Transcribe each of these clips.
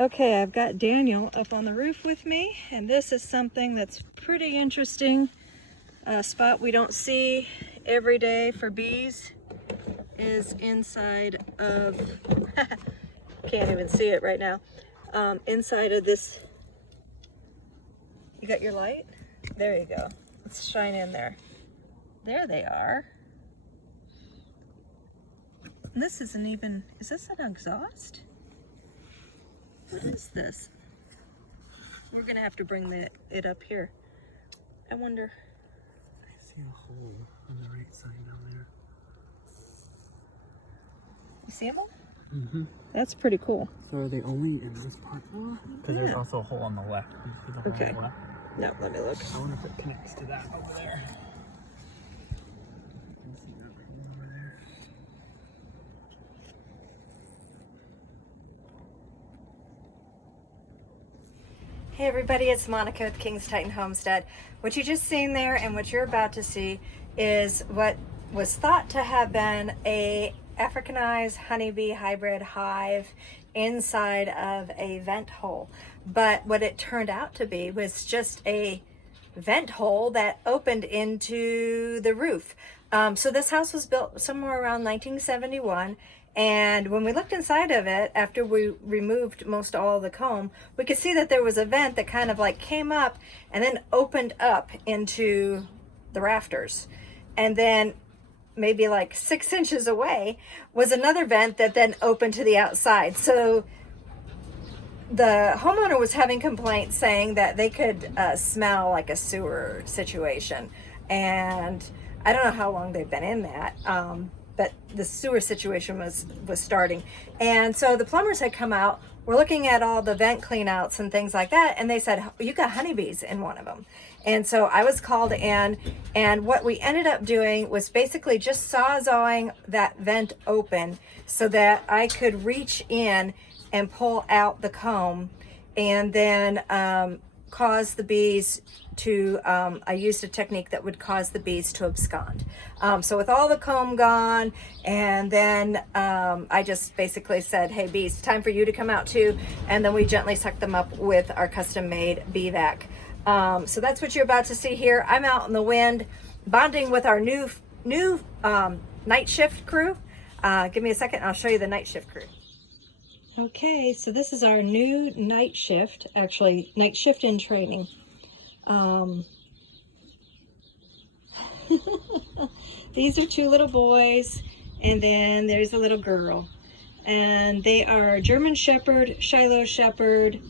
Okay, I've got Daniel up on the roof with me, and this is something that's pretty interesting. A spot we don't see every day for bees is inside of, can't even see it right now, inside of this. You got your light? There you go. Let's shine in there. There they are. And this isn't even, is this an exhaust? What is this? We're gonna have to bring it up here. I wonder. I see a hole on the right side down there. You see them? Mm-hmm. That's pretty cool. So are they only in this part? Because there's also a hole on the left. You see the hole Okay. on the left? No, let me look. I wonder if it connects to that over there. You see that hole over there? Hey everybody, it's Monica with King's Titan Homestead. What you just seen there and what you're about to see is what was thought to have been a Africanized honeybee hybrid hive inside of a vent hole. But what it turned out to be was just a vent hole that opened into the roof. So this house was built somewhere around 1971. And when we looked inside of it, after we removed most all of the comb, we could see that there was a vent that kind of like came up and then opened up into the rafters. And then maybe like 6 inches away was another vent that then opened to the outside. So the homeowner was having complaints saying that they could smell like a sewer situation. And I don't know how long they've been in that. But the sewer situation was starting. And so the plumbers had come out, we're looking at all the vent clean outs and things like that, and they said, you got honeybees in one of them. And so I was called in, and what we ended up doing was basically just sawzawing that vent open so that I could reach in and pull out the comb and then cause the bees to, I used a technique that would cause the bees to abscond. So with all the comb gone, and then I just basically said, hey bees, time for you to come out too. And then we gently sucked them up with our custom made bee vac. So that's what you're about to see here. I'm out in the wind, bonding with our new night shift crew. Give me a second, I'll show you the night shift crew. Okay, so this is our new night shift, actually night shift in training. These are 2 little boys, and then there's a little girl, and they are German Shepherd, Shiloh Shepherd,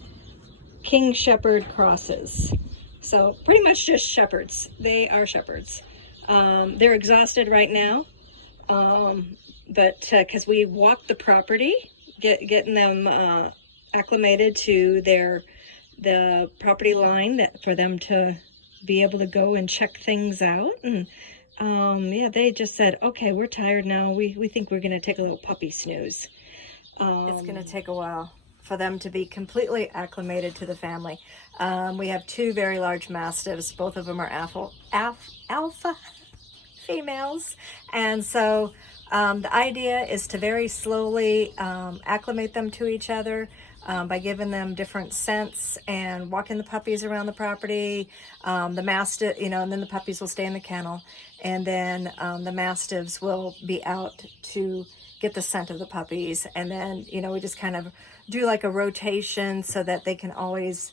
King Shepherd crosses. So pretty much just shepherds. They are shepherds. They're exhausted right now, but because we walked the property, getting them acclimated to the property line, that for them to be able to go and check things out. And yeah, they just said, okay, we're tired now, we think we're gonna take a little puppy snooze. It's gonna take a while for them to be completely acclimated to the family. We have 2 very large mastiffs. Both of them are alpha females, and so the idea is to very slowly acclimate them to each other by giving them different scents and walking the puppies around the property. The mastiff, and then the puppies will stay in the kennel, and then the mastiffs will be out to get the scent of the puppies, and then we just kind of do like a rotation so that they can always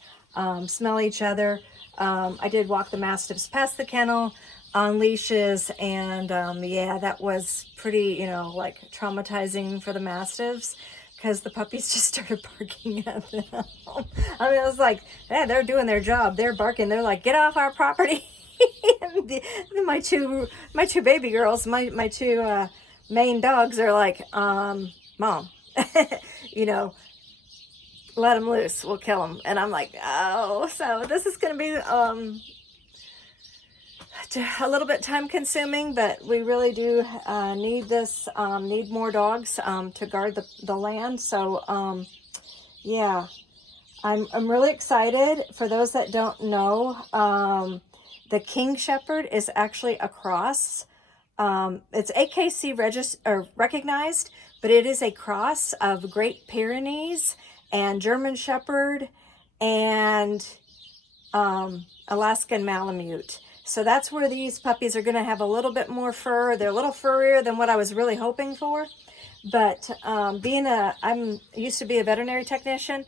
smell each other. I did walk the mastiffs past the kennel on leashes, and yeah, that was pretty like traumatizing for the mastiffs, because the puppies just started barking at them. I mean, I was like, yeah, they're doing their job, they're barking, they're like, get off our property. And my two baby girls, my 2 main dogs are like, Mom, let them loose, we'll kill them. And I'm like, oh, so this is gonna be a little bit time consuming, but we really do need this, need more dogs to guard the land. So yeah, I'm really excited. For those that don't know, the King Shepherd is actually a cross. It's AKC recognized, but it is a cross of Great Pyrenees and German Shepherd, and Alaskan Malamute. So that's where these puppies are going to have a little bit more fur. They're a little furrier than what I was really hoping for. But I used to be a veterinary technician,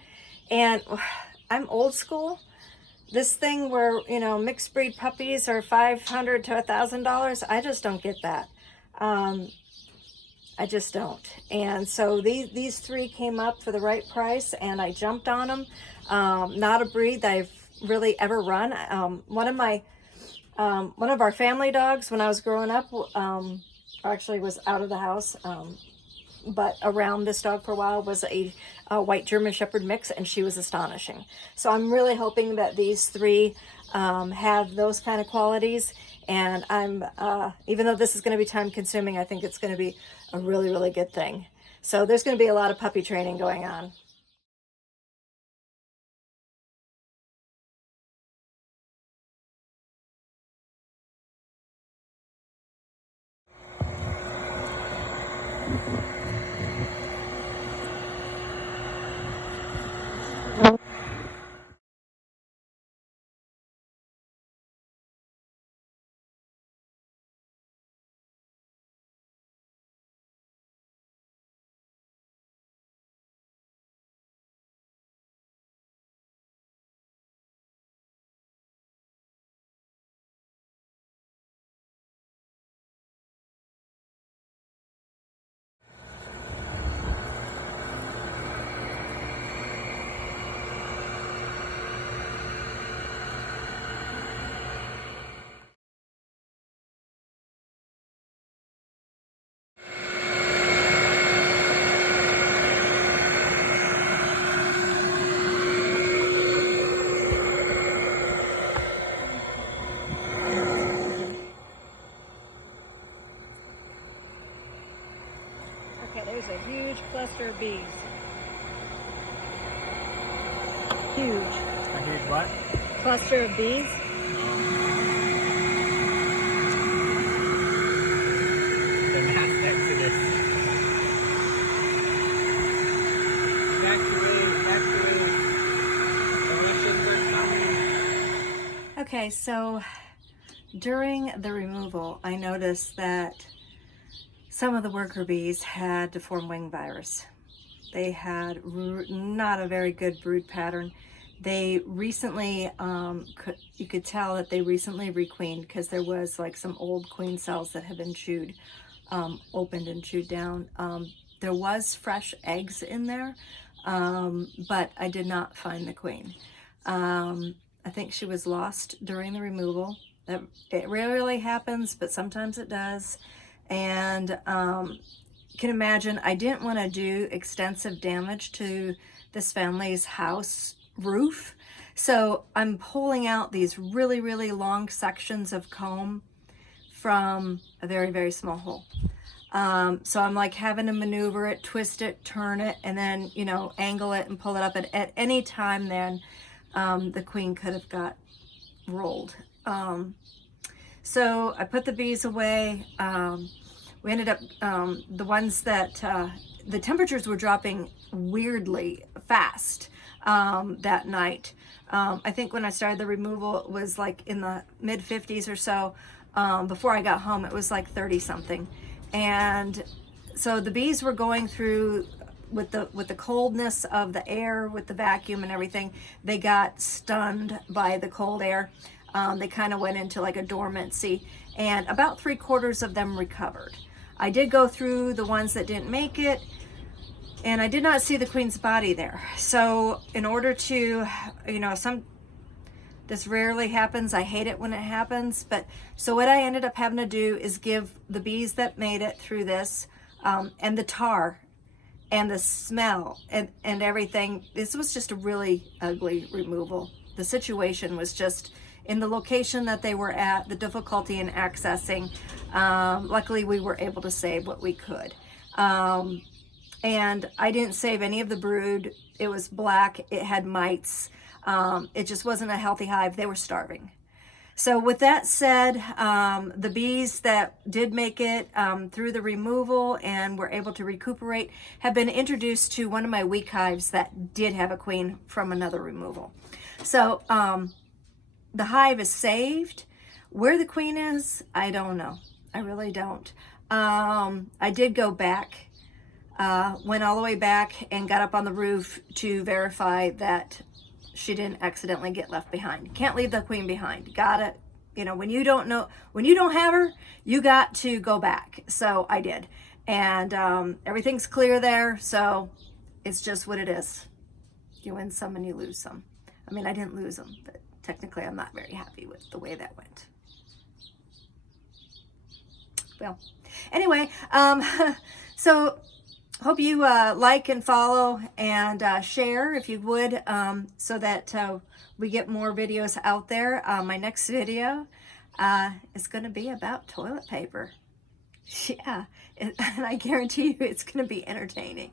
and I'm old school. This thing where, mixed breed puppies are $500 to $1,000, I just don't get that. I just don't. And so these three came up for the right price, and I jumped on them. Not a breed that I've really ever run. One of our family dogs when I was growing up actually was out of the house, but around this dog for a while was a white German Shepherd mix, and she was astonishing. So I'm really hoping that these three have those kind of qualities. And I'm even though this is going to be time consuming, I think it's going to be a really, really good thing. So there's going to be a lot of puppy training going on. Okay, there's a huge cluster of bees. Huge. A huge what? Cluster of bees. The mass exodus. Evacuate. The Russians are coming. Okay, so during the removal, I noticed that some of the worker bees had deformed wing virus. They had not a very good brood pattern. They recently, you could tell that they recently requeened because there was like some old queen cells that had been chewed, opened and chewed down. There was fresh eggs in there, but I did not find the queen. I think she was lost during the removal. It rarely happens, but sometimes it does. And you can imagine I didn't want to do extensive damage to this family's house roof. So I'm pulling out these really, really long sections of comb from a very, very small hole. So I'm like having to maneuver it, twist it, turn it, and then, angle it and pull it up. And at any time then, the queen could have got rolled. So I put the bees away. We ended up, the ones that, the temperatures were dropping weirdly fast that night. I think when I started the removal, it was like in the mid 50s or so. Before I got home, it was like 30 something. And so the bees were going through with the coldness of the air, with the vacuum and everything. They got stunned by the cold air. They kind of went into like a dormancy, and about 3/4 of them recovered. I did go through the ones that didn't make it, and I did not see the queen's body there. So in order to, this rarely happens. I hate it when it happens. But so what I ended up having to do is give the bees that made it through this, and the tar and the smell and everything. This was just a really ugly removal. The situation was just, in the location that they were at, the difficulty in accessing. Luckily, we were able to save what we could. And I didn't save any of the brood. It was black. It had mites. It just wasn't a healthy hive. They were starving. So with that said, the bees that did make it through the removal and were able to recuperate have been introduced to one of my weak hives that did have a queen from another removal. So the hive is saved. Where the queen is, I don't know. I really don't. I did go back, went all the way back and got up on the roof to verify that she didn't accidentally get left behind. Can't leave the queen behind. Got it. You know, when you don't have her, you got to go back. So I did. And everything's clear there. So it's just what it is. You win some and you lose some. I mean, I didn't lose them, but technically I'm not very happy with the way that went. Well, anyway, so hope you like and follow and share if you would, so that we get more videos out there. My next video is going to be about toilet paper. Yeah, and I guarantee you it's going to be entertaining.